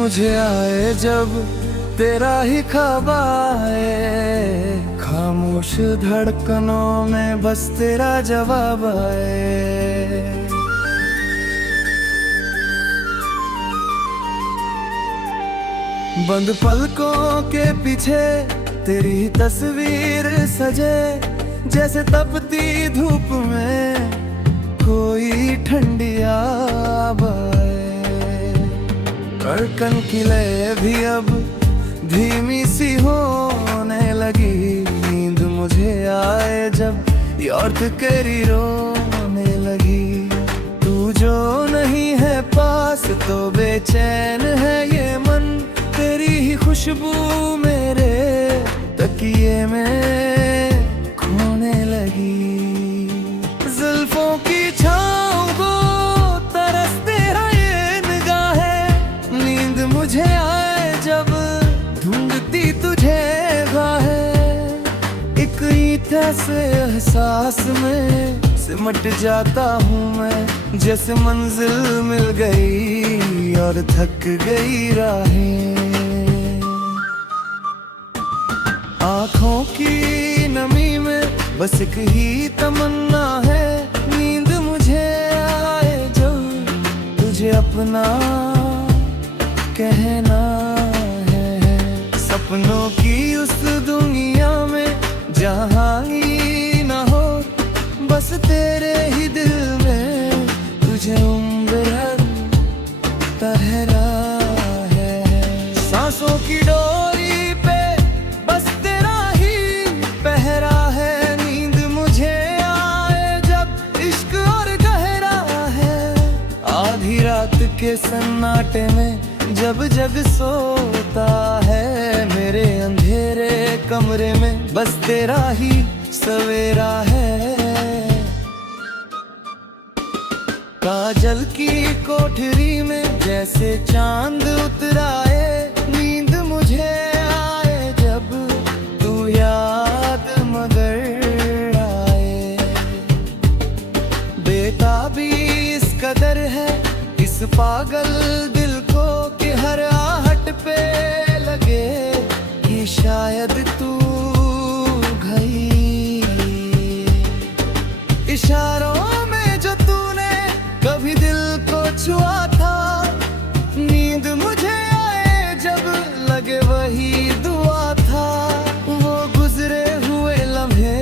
मुझे आए जब तेरा ही ख्वाब आए, खामोश धड़कनों में बस तेरा जवाब आए। बंद पलकों के पीछे तेरी तस्वीर सजे, जैसे तपती धूप में कोई ठंडी आब आए। धड़कन की लय भी अब धीमी सी होने लगी, नींद मुझे आए जब याद तेरी रोने लगी। तू जो नहीं है पास तो बेचैन है ये मन, तेरी ही खुशबू मेरे तकिए में खोने लगी। जुल्फों की छाँव को तरस तेरा ये निगाह है, नींद मुझे आए जब ढूंढती तुझे गाहे। एक ईथे से एहसास में सिमट जाता हूँ मैं, जैसे मंजिल मिल गई और थक गई राहें। आँखों की नमी में बस एक ही तमन्ना है, नींद मुझे आए जब तुझे अपना कहना है। सपनों की उस दुनिया में जहाँ ही ना हो, बस तेरे ही दिल में तुझे उम्र भर ठहरा है। सांसों की डोरी पे बस तेरा ही पहरा है, नींद मुझे आए जब इश्क और गहरा है। आधी रात के सन्नाटे में जब जग सोता है, मेरे अंधेरे कमरे में बस तेरा ही सवेरा है। काजल की कोठरी में जैसे चांद उतराए, नींद मुझे आए जब तू याद मगर आए। बेताबी इस कदर है इस पागल दिल को कि हर आहट पे लगे कि शायद तू गई। इशारों में जो तूने कभी दिल को छुआ था, नींद मुझे आए जब लगे वही दुआ था। वो गुजरे हुए लम्हे,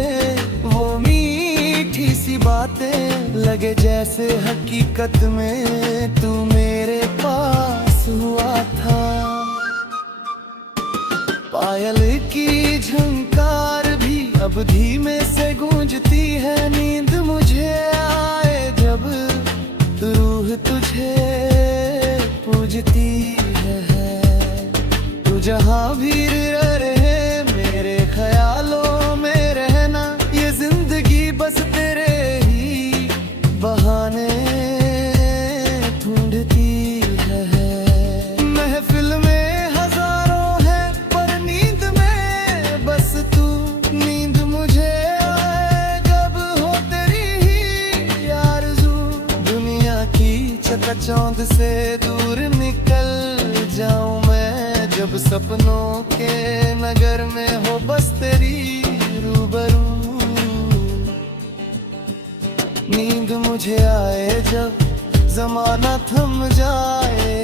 वो मीठी सी बातें, लगे जैसे हकीकत में तू मेरे पास हुआ था। पायल की झंकार भी अब धीमे से गूंजती है, नींद मुझे आए जब रूह तुझे पूजती है। तू जहाँ भी रहे मेरे ख्यालों में रहना, ये जिंदगी बस तेरे ही बहाने ढूंढती है। महफिल में हजारों है पर नींद में बस तू, नींद मुझे आए जब हो तेरी ही आरज़ू। दुनिया की चकाचौंध से दूर निकल जाऊं मैं, जब सपनों के नगर में हो बस तेरी रूबरू। नींद मुझे आए जब जमाना थम जाए,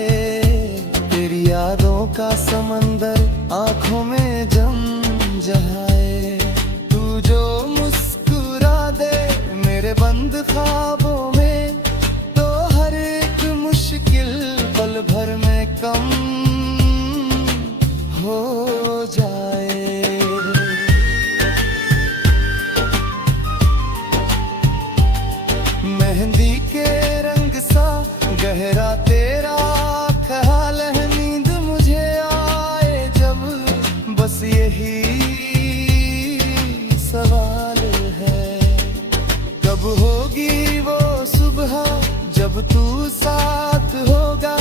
तेरी यादों का समंदर आंखों में जम जाए। तू जो मुस्कुरा दे मेरे बंद ख्वाबों में, तो हर एक मुश्किल पल भर में कम हो जाए। मेहंदी के रंग सा गहरा तेरा ख्याल है, नींद मुझे आए जब बस यही सवाल है। कब होगी वो सुबह जब तू साथ होगा,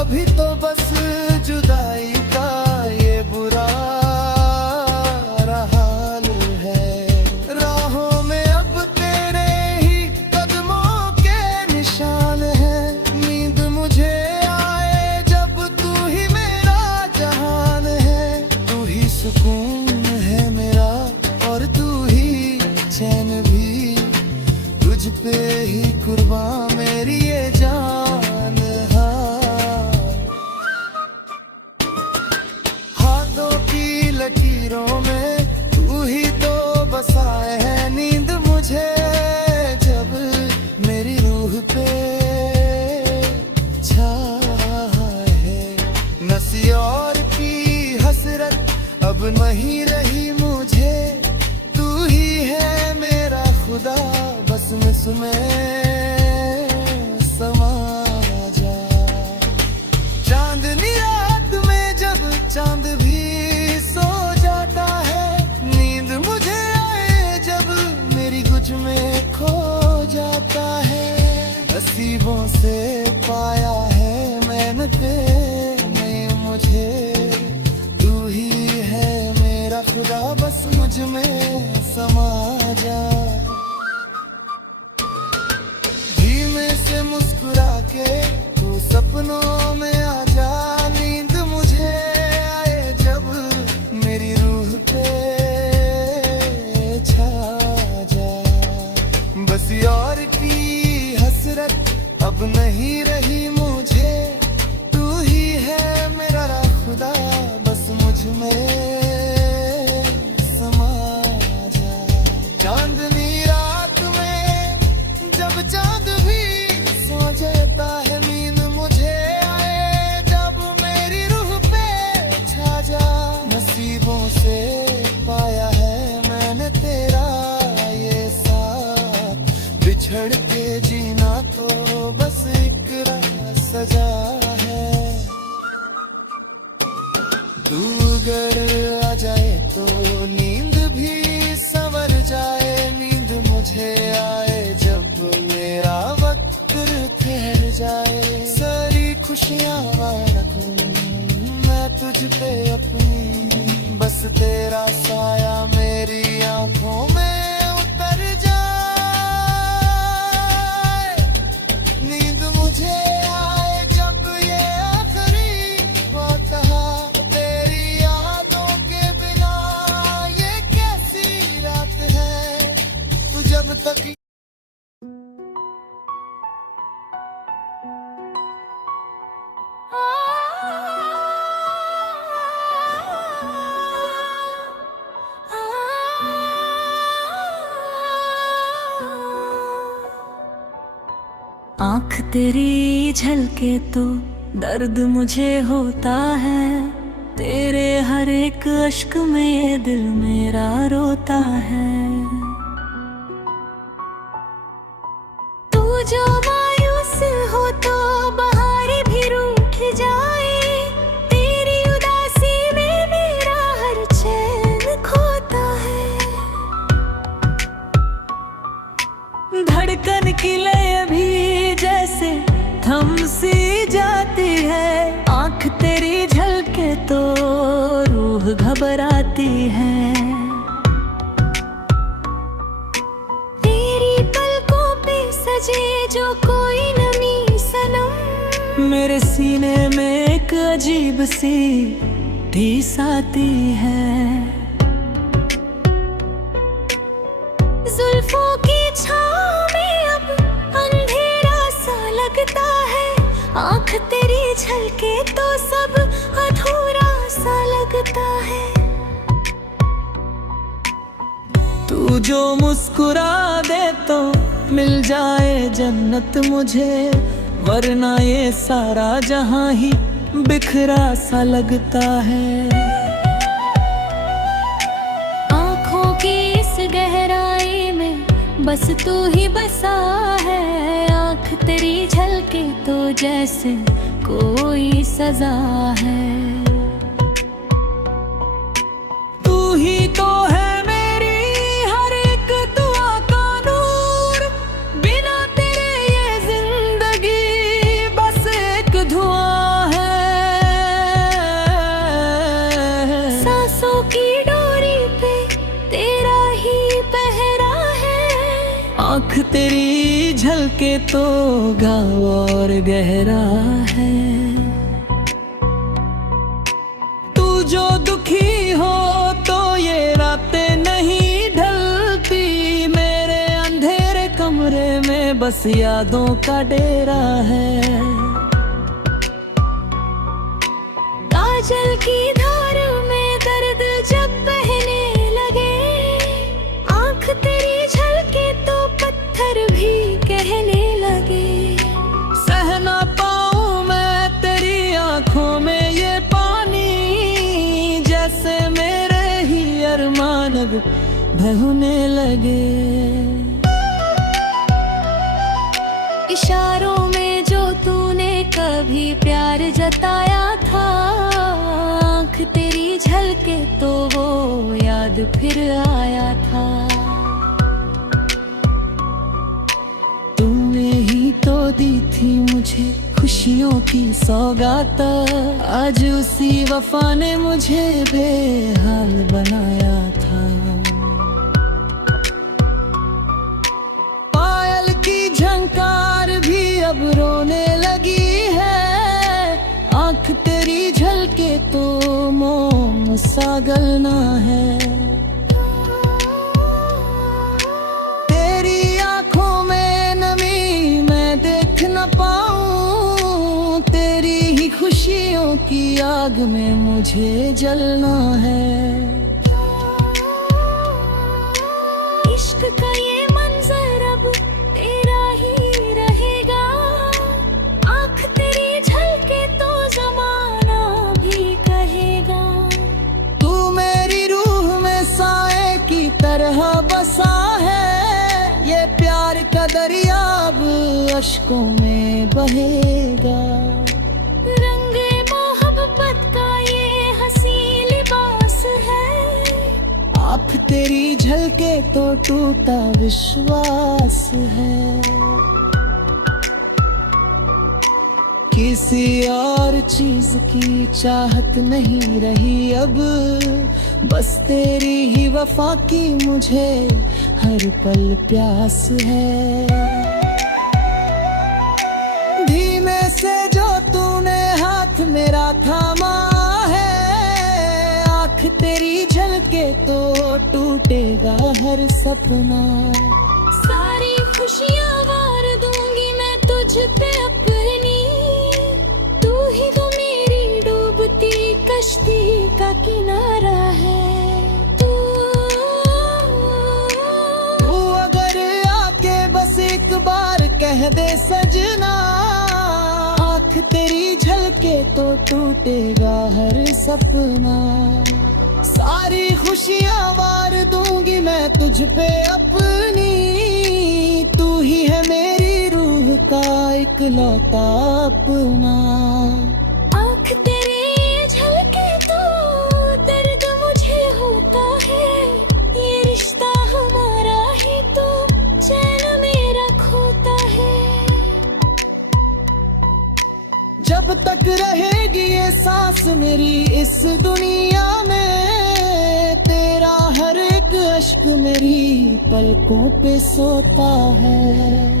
अभी तो बस जुदाई का ये बुरा हाल है। राहों में अब तेरे ही कदमों के निशान हैं, नींद मुझे आए जब तू ही पे ही कुर्बान मेरी ये जान हाथों की लकीरों में तू ही तो बसाए है नींद मुझे जब मेरी रूह पे नसी और की हसरत अब नहीं रही मुझे तू ही है मेरा खुदा बस मुझमें समा जा चांदनी रात में जब चांद भी सो जाता है नींद मुझे आए जब मेरी कुछ में खो जाता है नसीबों से पाया है मैंने मुझे तू ही है मेरा खुदा बस मुझ में समा जा धीमे से मुस्कुरा के तू सपनों में आ जा नींद मुझे आए जब मेरी रूह पे छा जा बस और की हसरत अब नहीं रही मुझे तू ही है मेरा खुदा बस मुझ में समा जा चांदनी रात में जब चांद भी सो जाता है नींद मुझे आए जब मेरी रूह पे छा जा नसीबों से पाया है मैंने तेरा ये साथ बिछड़ के जीना तो बस एक सजा है तू अगर आ जाए तो नींद भी संवर जाए नींद मुझे आए जब मेरा वक्त ठहर जाए सारी खुशियाँ रखूं मैं तुझ पे अपनी बस तेरा साया मेरी आंखों में उतर जाए नींद मुझे आए जब ये आखिरी वक्त तेरी यादों के बिना ये कैसी रात है तू जब तक आँख तेरी झलके तो दर्द मुझे होता है तेरे हर एक अश्क में ये दिल मेरा रोता है तू जो मायूस हो तो बहार भी रूठ जाए तेरी उदासी में मेरा हर चैन खोता है धड़कन की लय भी जैसे थम सी जाती है आँख तेरी झलके तो रूह घबराती है तेरी पलकों पे सजे जो कोई नमी सनम मेरे सीने में एक अजीब सी ठेस आती है जुल्फों की छाँव में अब अंधेरा सा लगता है आँख तेरी झलके तो सब अधूरा सा लगता है तू जो मुस्कुरा दे तो मिल जाए जन्नत मुझे वरना ये सारा जहां ही बिखरा सा लगता है आँखों की इस गहराई में बस तू ही बसा है आँख तेरी झलके तो जैसे कोई सजा है तू ही तो है मेरी हर एक दुआ का नूर बिना तेरे ये जिंदगी बस एक धुआं है सांसों की डोरी पे तेरा ही पहरा है आँख तेरी झलके तो गाँव और गहरा है तू जो दुखी हो तो ये रातें नहीं ढलती मेरे अंधेरे कमरे में बस यादों का डेरा है। काजल की धार में दर्द जब बहने लगे, आंख तेरी झलके तो पत्थर भी कहने लगे। सह ना पाऊं मैं तेरी आंखों में ये पानी, जैसे मेरे ही अरमान अब बहने लगे। इशारों में जो तूने कभी प्यार जताया था, आँख तेरी झलके तो वो याद फिर आया था। तूने ही तो दी थी मुझे खुशियों की सौगात, आज उसी वफा ने मुझे बेहाल बनाया था। पायल की झंकार भी अब रोने लगी है, आंख तेरी झलके तो मोम सा गलना है। तेरी आंखों में नमी मैं देख न पाऊं, तेरी ही खुशियों की आग में मुझे जलना है। इश्क का ये मंजर अब तेरा ही रहेगा, आँख तेरी झलके तो जमाना भी कहेगा। तू मेरी रूह में साए की तरह बसा है, ये प्यार का दरिया अब अश्कों में बहेगा। रंगे मोहब्बत का ये हंसी लिबास है, आप तेरी झलके तो टूटा विश्वास है। किसी और चीज की चाहत नहीं रही अब, बस तेरी ही वफा की मुझे हर पल प्यास है। धीमे से जो तूने हाथ मेरा थामा है, आँख तेरी झलके तो टूटेगा हर सपना। सारी खुशियाँ वार दूंगी मैं तुझ पे अपनी, तू ही तो मेरी डूबती कश्ती का किनारा है। तू अगर आके बस एक बार कह दे सजना, आँख तेरी झलके तो टूटेगा हर सपना। सारी खुशियाँ वार दूंगी मैं तुझ पे अपनी, तू ही है मेरी रूह का इकलौता अपना। आँख तेरी झलके तो दर्द मुझे होता है, ये रिश्ता हमारा ही तो चैन मेरा खोता है। जब तक रहेगी ये सांस मेरी इस दुनिया में, तेरा हर एक अश्क मेरी पलकों पे सोता है।